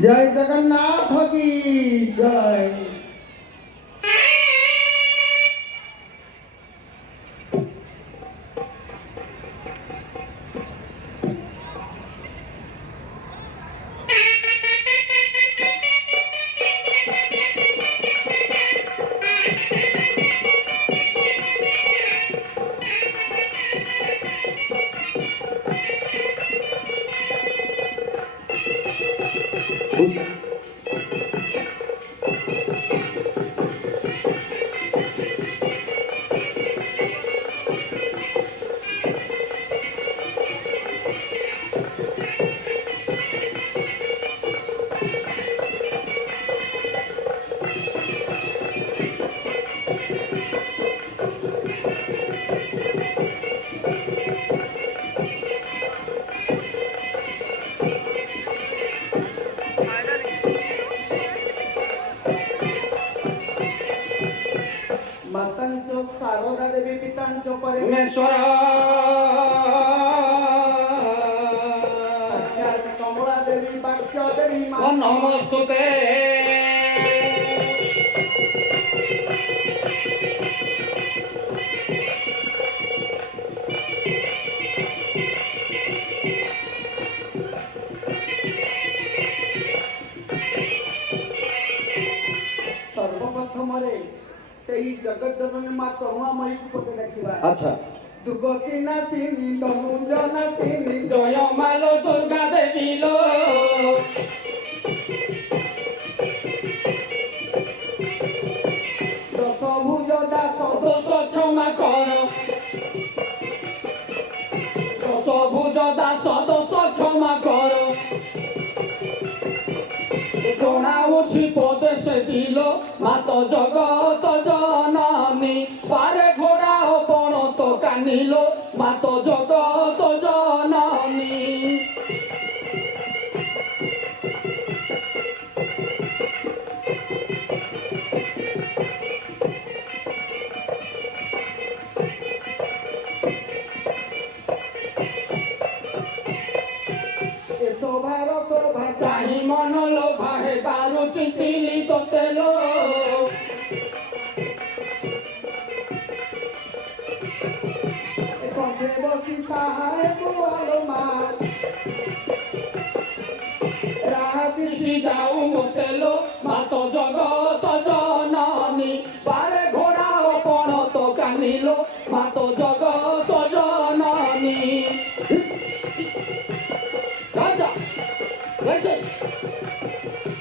जय जगन्नाथ की जय। मातांचो सारोदा देवी पितांचो परमेश्वर साक्षात कमला देवी भाग्य देवी नमस्तुते सर्वप्रथम से जगत जननी माँ करुणामयी को पते देखिबा। अच्छा दुर्गति नासिनी तनुज नासिनी जय मालो दुर्गा देवी लो दशभुज दास दोष क्षमा कर दशभुज दास दोष क्षमा कर জনাউছি পদেশে দিল মাত জগত জননী পারে ঘোড়া পণ তো কানিল মাত জগত জননী शोभार शोभा চাহি মন লোভা হে বারু চিন্তিলি তোতে লো কণ্ঠে বসি সাহায় গোয়ালো মা রাহাদিশি যাও মোতে লো মাত জগত জননী পারে ঘোড়া পণ তো কানিল মাত জগত জননী রাজা